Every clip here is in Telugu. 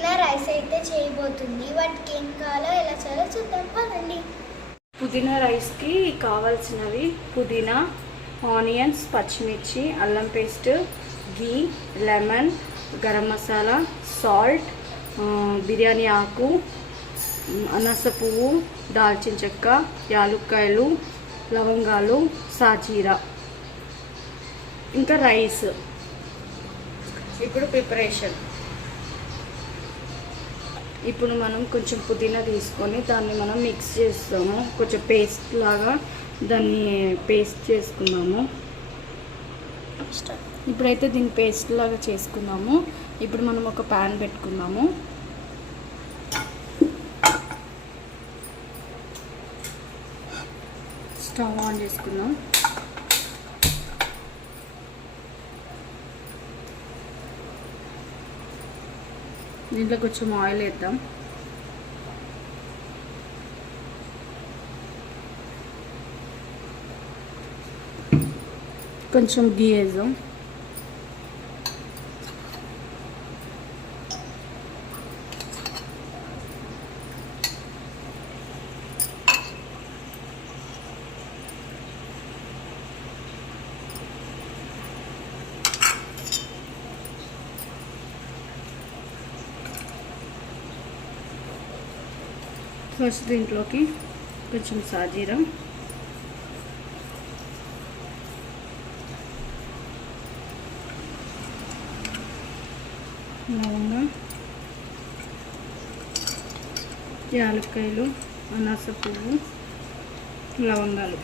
పుదీనా రైస్ అయితే చేయబోతుంది. వాటికి ఏం కావాలో ఎలా చేయాలో చూద్దాం. పదండి. పుదీనా రైస్కి కావాల్సినవి పుదీనా ఆనియన్స్ పచ్చిమిర్చి అల్లం paste ghee lemon garam masala salt biryani ఆకు అనాస పువ్వు దాల్చిన చెక్క యాలుక్కాయలు లవంగాలు సాజీరా. ఇంకా రైస్. ఇప్పుడు ప్రిపరేషన్. ఇప్పుడు మనం కొంచెం పుదీనా తీసుకొని దాన్ని మనం మిక్స్ చేస్తాము. కొంచెం పేస్ట్ లాగా దాన్ని పేస్ట్ చేసుకున్నాము ఇప్పుడైతే దీన్ని పేస్ట్ లాగా చేసుకున్నాము ఇప్పుడు మనం ఒక ప్యాన్ పెట్టుకున్నాము స్టవ్ ఆన్ చేసుకున్నాం దీంట్లో కొంచెం ఆయిల్ వేద్దాం. కొంచెం గీ వేద్దాం. ఫస్ట్ దీంట్లోకి కొంచెం సాజీరా. లవంగా. యాలక్కాయలు అనాస పువ్వు లవంగాలు.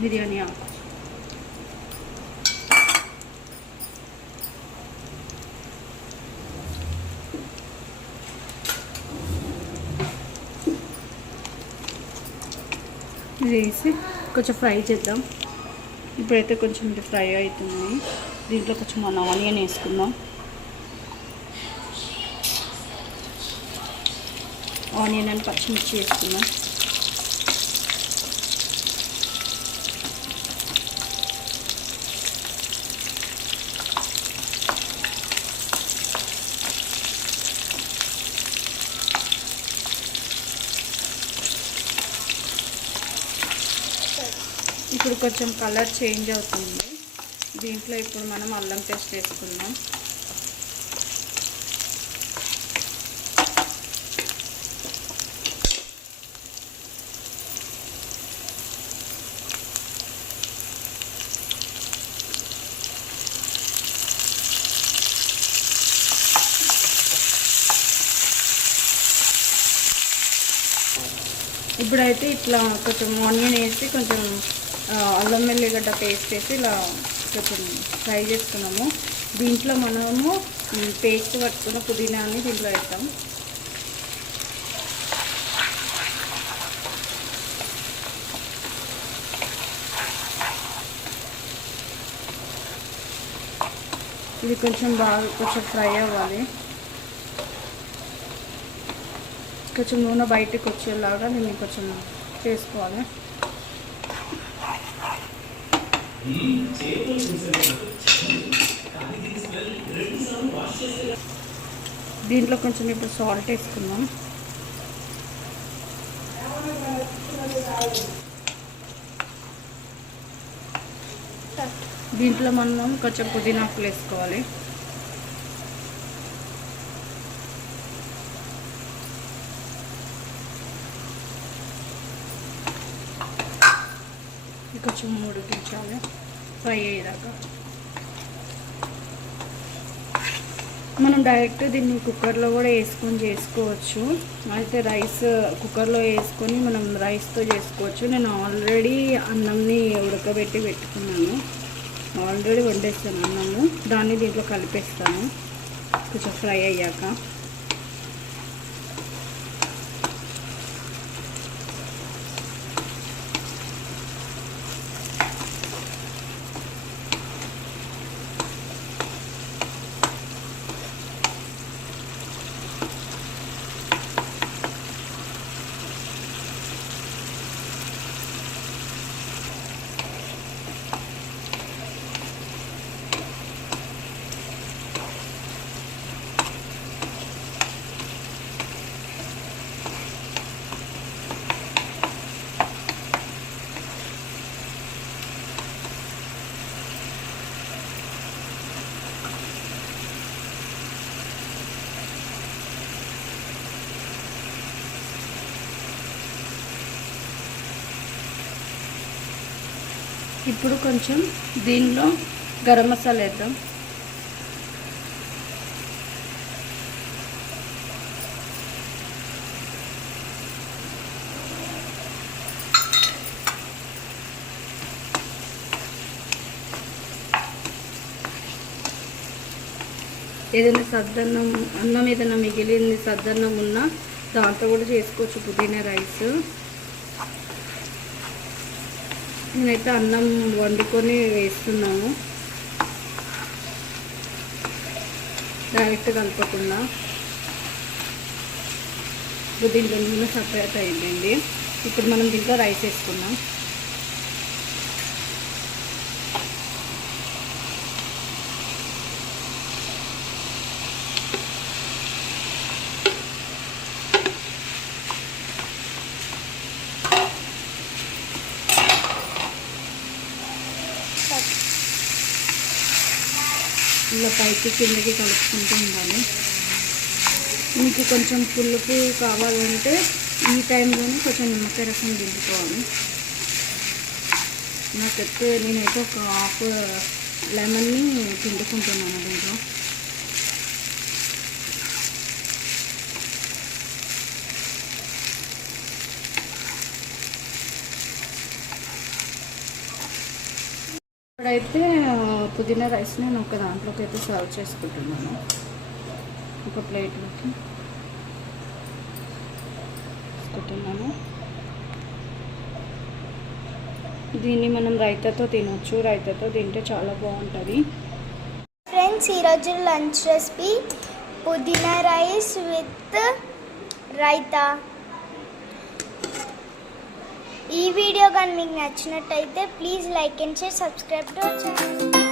బిర్యానీ ఆకు. చేసి కొంచెం ఫ్రై చేద్దాం. ఇప్పుడైతే కొంచెం ఇది ఫ్రై అవుతుంది. దీంట్లో కొంచెం మనం ఆనియన్ వేసుకుందాం. ఆనియన్ అండ్ పచ్చిమిర్చి వేసుకుందాం. ఇప్పుడు కొంచెం కలర్ చేంజ్ అవుతుంది. దీంట్లో ఇప్పుడు మనం అల్లం పేస్ట్ వేసుకుందాం. ఇప్పుడైతే ఇట్లా కొంచెం ఆనియన్ వేసి కొంచెం అల్లం వెల్లిగడ్డ పేస్ట్ వేసి ఇలా కొంచెం ఫ్రై చేసుకున్నాము దీంట్లో మనము పేస్ట్ పట్టుకున్న పుదీనాన్ని దీంట్లో వేస్తాం. ఇది కొంచెం బాగా కొంచెం ఫ్రై అవ్వాలి. కొంచెం నూనె బయటకు వచ్చేలాగా నేను కొంచెం చేసుకోవాలి. దీంట్లో కొంచెం ఇప్పుడు సాల్ట్ వేసుకుందాం. దీంట్లో మనం కొంచెం పుదీనాకులు వేసుకోవాలి. కొంచెం ఉడికించాలి ఫ్రై అయ్యేదాకా. మనం డైరెక్ట్ దీన్ని కుక్కర్లో కూడా వేసుకొని చేసుకోవచ్చు. అయితే రైస్ కుక్కర్లో వేసుకొని మనం రైస్తో చేసుకోవచ్చు. నేను ఆల్రెడీ అన్నంని ఉడకబెట్టి పెట్టుకున్నాను. ఆల్రెడీ వండేస్తాను అన్నము. దాన్ని దీంట్లో కలిపేస్తాను. కొంచెం ఫ్రై అయ్యాక. ఇప్పుడు కొంచెం దీనిలో గరం మసాలా వేద్దాం. ఏదైనా సద్దన్నం అన్నం ఏదైనా మిగిలింది సద్దన్నం ఉన్నా దాంతో కూడా చేసుకోవచ్చు పుదీనా రైస్. నేనైతే అన్నం వండుకొని వేస్తున్నాము డైరెక్ట్ కలపకుండా దీంట్లో నూనె సపరేట్ అయిందండి. ఇప్పుడు మనం దీంట్లో రైస్ వేసుకున్నాం ఇలా పైకి కిందకి కలుపుకుంటూ ఉండాలి. మీకు కొంచెం పులుపు కావాలంటే ఈ టైంలోనే కొంచెం నిమ్మకాయ రసం దింపుకోవాలి. నాకైతే నేనైతే ఒక హాఫ్ లెమన్ని పిండుకుంటున్నాను దీంట్లో. ఇప్పుడైతే పుదీనా రైస్ నేను ఒక దాంట్లోకి అయితే సర్వ్ చేసుకుంటున్నాను. ఒక ప్లేట్లోకి తీసుకుంటున్నాను. దీన్ని మనం రైతాతో తినొచ్చు. రైతాతో తింటే చాలా బాగుంటుంది. ఫ్రెండ్స్ ఈరోజు lunch recipe pudina rice with raita. ఈ వీడియో కానీ మీకు నచ్చినట్టయితే please like and share subscribe to channel.